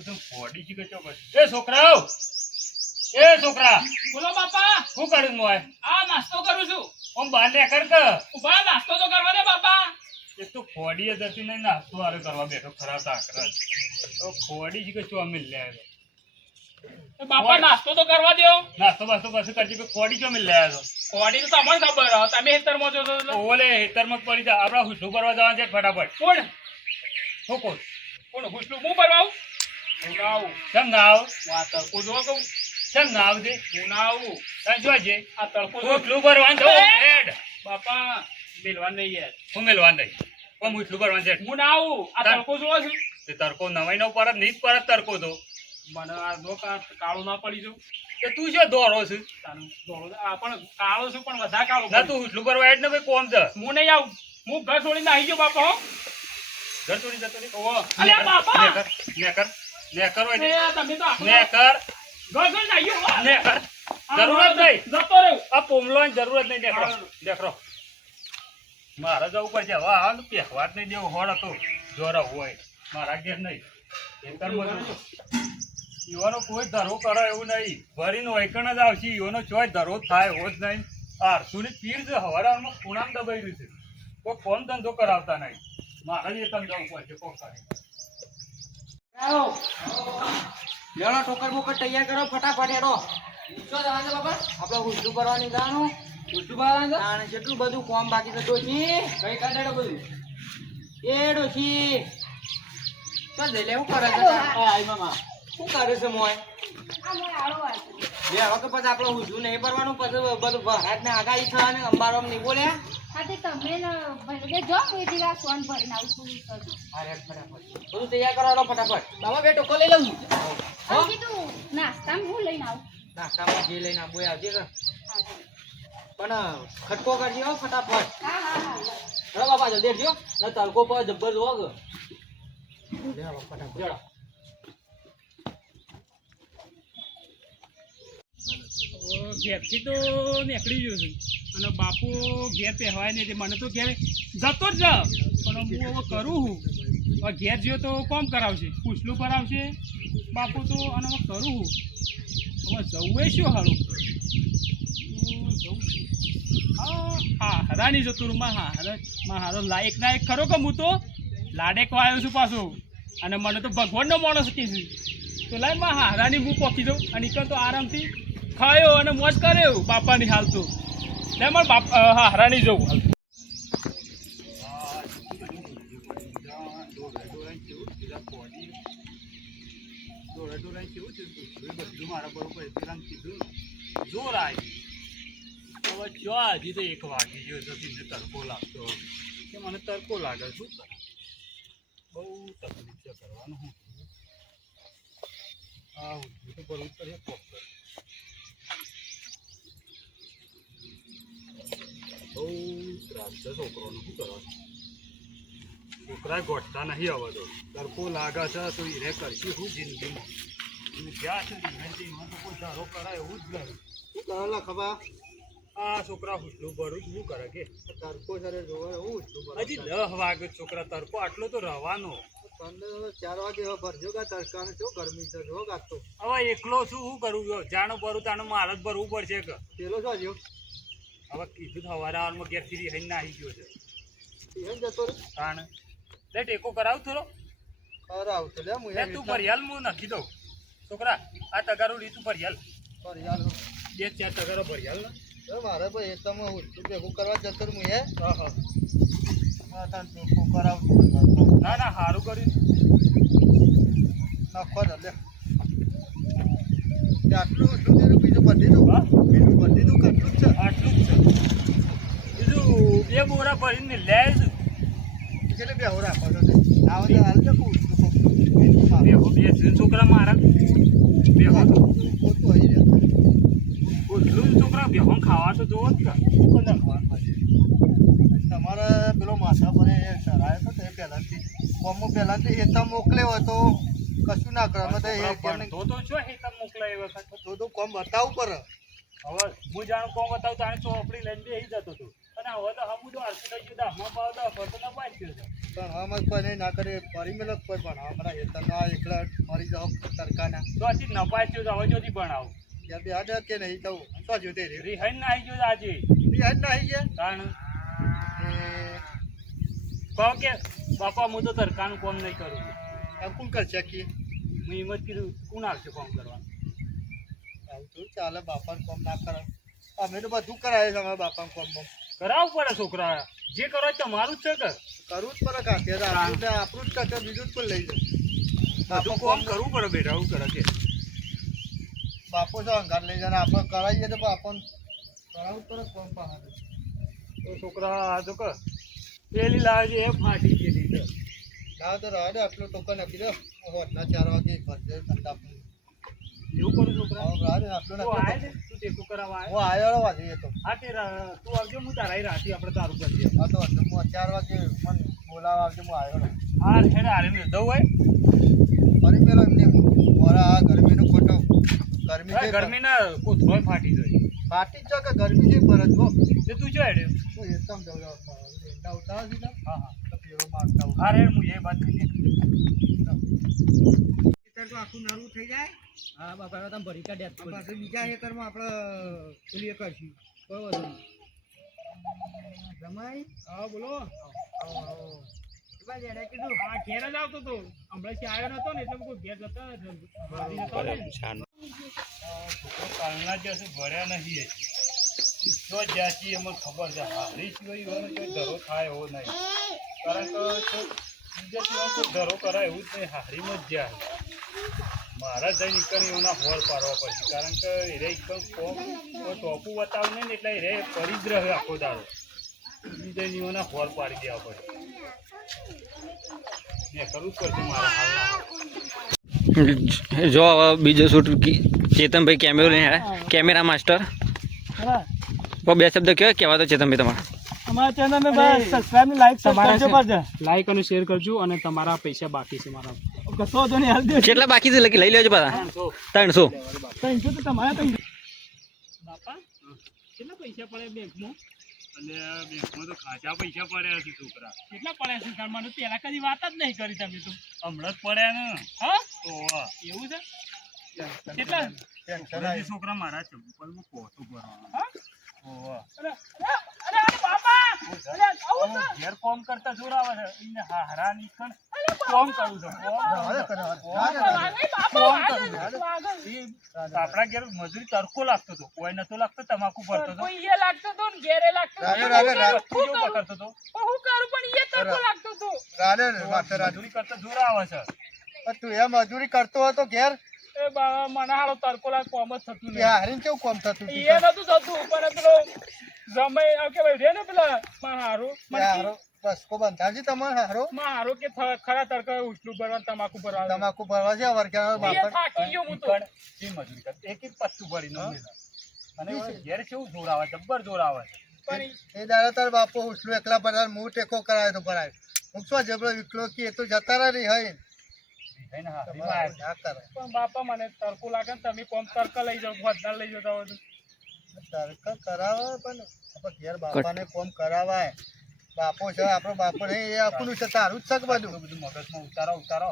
મારું શું બોડી છે કે ચોકસ એ છોકરાઓ એ છોકરા બોલો બાપા. શું કરું મોય આ નાસ્તો કરું છું. ઓમ બહાર ને કર કે ઉભા નાસ્તો તો કરવા દે બાપા. એક તો ફોડી જ હતી નહીં નાસ્તો હારે કરવા બેઠો ખરા તાકરા તો ફોડી છે કે ચો મિલ લે એ બાપા નાસ્તો તો કરવા દ્યો. નાસ્તો બાસ્તો પાછું કરજે કે ફોડી ચો મિલ લે તો કોડી તો તમને ખબર હો, તમે હેતરમાં છો તો. ઓલે હેતરમાં જ પડી જા આપડા હુસલું કરવા જવાનું છે ફટાફટ કોણ શું કોણ કોણ હુસલું હું ભરવાવું? હું ના આવું. કેમ ના આવ આ તડકો જોવો કહું. કેમ ના આવજે હું ના આવું. ત્યાં જોજે આ તડકો જોવો. હુસલું ભરવાનું છે હેડ બાપા મેલવા નહીં યાર. હું મેલવાનું નહીં પણ હુસલું ભરવાનું છે હું ના આવું. આ તડકો જોવો છું. તે તડકો નવાઈ નો પરત નહીં જ પરત તડકો તો મને આ દો કાળું ના પડી જવું. કે તું શું દોરો છે આ પણ કાળો છું પણ વધારે કાળો ના તું હુસલું ભરવા હેડ ને ભાઈ કોમ છે હું નહીં આવું. હું ઘર છોડીને આવી ગયો બાપા હો. ઘર છોડી જતો નહીં ઓહો. અલ્યા બાપા. નેકર હોય એ તમે તો આખો નેકર ઘર છોડીને આવી ગયો હો. નેકર જરૂરત નહીં જતો રહ્યો. આ પોમલોની જરૂરત નહીં નેકરો મારે જવું પડશે હવે હાલ પહેવા જ નહીં દેવું હોડ હતો જોરા હોય મારા ઘેર નહીં ઈવાનો કોઈ ધરો કરે એવું નહીં ભરીને વૈકણ જ આવશે ઈવાનો ચોય ધરો થાય એવો જ નહીં આરસુની પીર છે હવાડામાં ખૂણામાં દબાઈ રહ્યું છે કોઈ ફોન ધંધો કરાવતા નહીં મારે જ એ ધંધો ઉપર છે કોક કરી લેણો ટોકર બોકર તૈયાર કરો ફટાફટ હેડો. શું જવાનું બાબા? આપણે હુસલું કરવાની જવાનું. હુસલું કરવાનું છે? કેટલું બધું કોમ બાકી છે ડોશી. કઈ કાઢેડો બધું. એ ડોશી. ચાલ જઈ લે, શું કરે છે? આઈ મામા. શું કરે છે મોય? બે હવે તો પછી આપણે હુસલું નહીં ભરવાનું પછી બધું ભરાત ને આગાહી છે અને અંબારો નહીં બોલ્યા. બધું તૈયાર કરો હેડો ફટાફટ. બાબા બે ટોકર લઈ લઉં. નાસ્તામાં જે લઈને આવું એ આવજે કે. પણ ખટકો કરજે હો ફટાફટ. હેડો બાપા જલ્દી હેડજો. ને તડકો પર જબ્બર જોવો કે. હેડો ફટાફટ. હેડો. ઘેરથી તો નીકળી ગયો છું અને બાપુ ઘેર પહેવાય નહીં મને તો ઘેર જતો જ પણ હું હવે કરું હું હવે ઘેર જ્યો તો કોમ કરાવશે પૂછલું કરાવશે બાપુ તો અને હવે કરું હું હવે જવું શું હારું જવું હા હરાની જતું રૂમમાં હારો લાયક ના એક ખરો કે હું તો લાડેક આવ્યો છું પાછો અને મને તો ભગવાનનો માણસ કે છે તો લાય માં હારાની હું પોકી જાઉં અને ઈકર તો આરામથી ખાયો અને મોજ કર્યો બાપાની હાલ તો મારે બાપ હારાની જવું હાલ મારા બરોબર જોર આવી હવે ચો હજી તો 1 વાગી ગયો તો તડકો લાગતો કે મને તડકો લાગે શું કરે બહુ તકલીફ છે કરવાનું હું હા તો કરવું પડે કોક બહુ ત્રાસ છે છોકરોને શું કરવાનું છોકરા ગોઠતા નહીં હવે તો તડકો લાગે છે તો એને કરશે શું જિંદગીમાં જ્યાં સુધી તો કોઈ ધારો કરાય એવું જ નહીં શું કરો લા ખબા? આ છોકરા હુસલું ભરું શું કરે કે તડકો સરે જોવે હું હુસલું ભરું. હજી 10 વાગે છોકરા તડકો આટલો તો રહેવાનો 4 વાગે હવે ભરજો કા તડકાને શું ગરમી છે જો ગાતો. હવે એકલો શું કરું જાણો ભરું તાનું મારે જ ભરવું પડશે કે પેલો શું જો હવે કીધું સવારે આવવામાં ઘેરથી રહીને નાહી ગયો છે એમ જતો રે. તાણ લે ટેકો કરાવ થોડો અરે આવતો લે હું લે તું ભરિયાલ હું નાખી દઉં છોકરા આ તગારું લીધું ભરિયાલ પર યાર 2-4 તગારો ભરિયાલ ને મારે ભાઈ તમે હુસલું ભેગું કરવા જતો હું હે. હા હા હા તાન ટોકો કરાવતો ના ના સારું કર્યું નાખો લે. આટલું હુસલું દીધું બીજું ભરી દીધું. હા બીજું ભરી દીધું કેટલું જ છે. આટલું જ છે બીજું 2 બોરા ભરીને લે કેટલે બે હોરા પડો છે આવો તો હાલ તો હુસલું બેહો બે છોકરા મારા બેહો ખોટું આવી રહ્યા. ઉઠલું છોકરા બેહો ખાવા તો જોવો જ કે તમારે પેલો માથા પર સરાય તો તે પહેલાંથી કોમમાં પહેલાંથી હેતા મોકલ્યો હતો કશું ના કરે અમે તો એ કેમ તો શું હેતમ મોકલાય એ વખત તો કોમ બતાવવું પડે. હવે હું જાણું કોમ બતાવું તાણે ચોપડી લઈને બેસી જતો હતો અને હવે તો હમું તો આરસી થઈ ગયું દામાં પાવ તો ફરતો ના પાડ્યો છે પણ આમાં કોઈ નહીં ના કરે ફરી મેલો કોઈ પણ હમણાં હેતરના એકલા મરી જાઓ તડકાના તો હજી નપાચ્યું તો હવે જોથી ભણાવું ત્યાં બી આજે કે નહીં થવું શું જોતે રે રિહાઈ ના આવી ગયો આજે યાદ નહીં ગયા કારણ કહો કે બાપા હું તો તરકાનું કોમ નહીં કરું અંકુલ કરશે કે હું એમ જ કીધું કોણ આવશે કોમ કરવાનું આવું તો ચાલે બાપાને કોમ ના કરે અમે તો બધું કરાવે છે અમારા બાપાને કોમ કરાવવું પડે છોકરા જે કરો એ તમારું જ છે કે કરવું જ પડે કાંકે આપણું જ કાંકે બીજું જ કોઈ લઈ જાય બધું કોમ કરવું પડે બેટા આવું કરે કે બાપો છો અંગાર લઈ જાય ને આપણે કરાવીએ તો આપણને કરાવવું જ પડે કોમ પાસે તો છોકરા આ તો કર પેલી લાવે છે એ ફાટી ગયેલી છે ના તો રહે ને આટલો ટોકન આપી દો હોટના 4 વાગે ભરજે ઠંડા એવું કરું છોકરા રહે ને આટલો તું આય છે તું ટેકો કરાવવા આય હું આવ્યો વાગે તો હા તે તું આવજો હું તારા રાતી આપણે તારું કરીએ હા તો હું 4 વાગે મને બોલાવા આવજો હું આવ્યો હા હેડે હારે મેં દઉં હોય ફરી પેલો એમને મોરા આ ગરમીનો ખોટો ગરમી છે ગરમીના કોથળો ફાટી જાય પાટી જ કે ગરમી છે પર જો તે તું જો હેડે તો એકદમ જવું એંડા ઉતાર દીધા હા હા તો પેરો મારતા હું હા રે હું એ વાત કરી તો આખું નરું થઈ જાય હા બાપા તમે ભરી કાઢ્યા પાછું બીજા ખેતરમાં આપણે પેલી કરશું બરોબર જમાઈ હા બોલો કેટલા જેડે કીધું હા ઘેર જ આવતો હતો હમણાં આવ્યો નતો ને એટલે હું ઘેર જતો કાલના જશે ભર્યા નથી જો જ્યાં છીએ એમાં ખબર છે હારી સિવાય એવાનો કોઈ ધરો થાય એવો નહીં કારણ કે બીજા સિવાય કોઈ ધરો કરાય એવું જ નહીં હારીમાં જ જાય મારા જઈ નીકળી એના હોળ પાડવા પડશે કારણ કે એરે એકદમ કોમ કોઈ ટોપું બતાવું નહીં ને એટલે એરે પડી જ રહે આખો દાડો બીજા એના હોળ પાડી દેવા પડે મેં કરવું જ પડશે મારા હાલના જો હવે બીજો શૂટ ચેતનભાઈ કેમેરો લઈને આવ્યા કેમેરા માસ્ટર બે શબ્દ કહેવા તો ચેતનભાઈ તમારા અમારા ચેનલને બસ સબસ્ક્રાઇબ લાઈક કરજો પાછા લાઈક અને શેર કરજો અને તમારા પૈસા બાકી છે મારા કશો તો નહીં હાલ દે કેટલા બાકી છે લઈ લેજો પાછા 300 300 તો તમારા તો બાપા કેટલા પૈસા પડે બેંકમાં અને બેંકમાં તો ખાસા પૈસા પડ્યા છે છોકરા કેટલા પડ્યા છે તાર મને પહેલા કદી વાત જ નહીં કરી તમે તો હમણાં જ પડ્યા ને હા તો એવું છે કેટલા હજી છોકરા મારા ચંપલમાં પોતું ભરવાનું હા ઓવા અરે બાપા અરે આવું છે ઘેર કોમ કરતા જોર આવે છે એને હારા નીકળ કોમ કરું છું આપણા ઘેર મજૂરી તડકો લાગતો હતો કોઈ નતો લાગતો તમાકુ ભરતો હતો કોઈ એ લાગતો તો ને ઘેરે લાગતો તો તું જો પકડતો હતો હું કરું પણ એ તડકો લાગતો તો મજૂરી કરતા જોર આવે છે તું એ મજૂરી કરતો હતો ઘેર એ બાબા મને હાલો તડકો લાગ કોમ જ થતું નહીં હારીને કેવું કોમ થતું એ નતું થતું પણ પેલો જમે કે ભાઈ રે ને પેલા મારું બસ કો બંધાજી તમારે હારો મારો કે ખરા તડકા ઉછલું ભરવા તમાકુ ભરવા તમાકુ ભરવા છે વર્ગ્યા એ બાપા થાકી ગયો હું તો એ મજૂરી કરતા એક એક પત્તું ભરી નો અને ઘેર કેવું જોર આવે જબ્બર જોર આવે પણ એ દાડા તાર બાપો ઉછલું એકલા ભરાય હું ટેકો કરાય તો ભરાય હું શું જબરો વિકલો કે એ તો જતા રહી હોય ના કરે પણ બાપા મને તડકો લાગે ને તમે કોમ તડકા લઈ જાઓ ભજના લઈ જતા હોય તડકા કરાવે પણ આપણે ઘેર બાપાને કોમ કરાવાય બાપો છે આપણો બાપો નહીં એ આપણું છે તારું જ છે બધું બધું મગજમાં ઉતારો